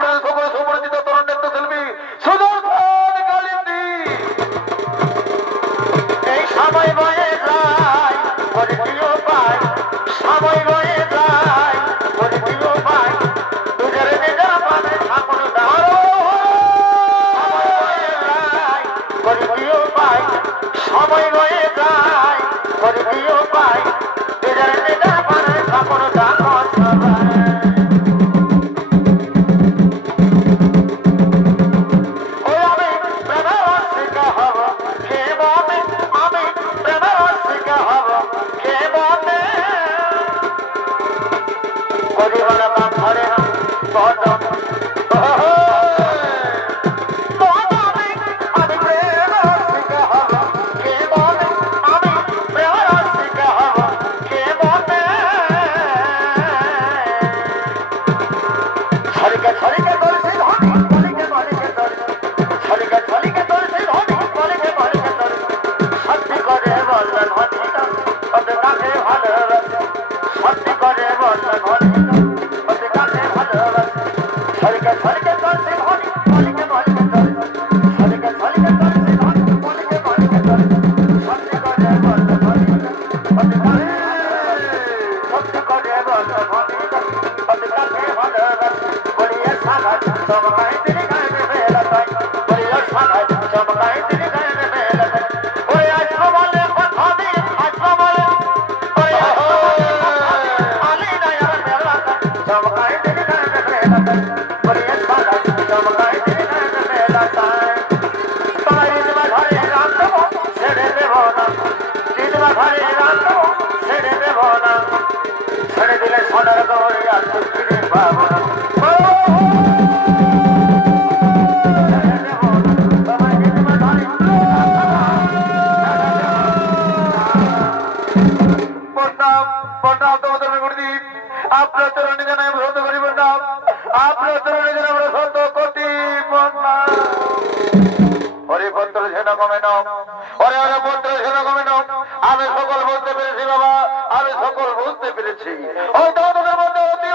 আপনাদের সকলে সুপরিচিত তরুণ নৃত্য শিল্পী সুদর্শন কালিন্দী। এই সময় বয়ে যায় ওর প্রিয় ভাই, সময় বয়ে যায় ওর প্রিয় ভাই, দুজনে নিজের পানে ঠাকুর দাও। সময় বয়ে যায় ওর প্রিয় ভাই, সময় বয়ে যায় ওর প্রিয় ভাই, দুজনে নিজের পানে ঠাকুর দাও সবাই। ছেড়ে দিলে সোনার গৌরে আর ফিরে পাবো না। আপনার চরণে যেন আমরা শত করি প্রণাম, আপনার চরণে যেন আমরা শত কোটি প্রণাম। হরি পত্র সেনা কমে নাও, হরে হরে পত্র সেনা কমে নাও। আমি সকল বুঝতে পেরেছি বাবা, আমি সকল বুঝতে পেরেছি। ওই তোমাদের মধ্যে অতি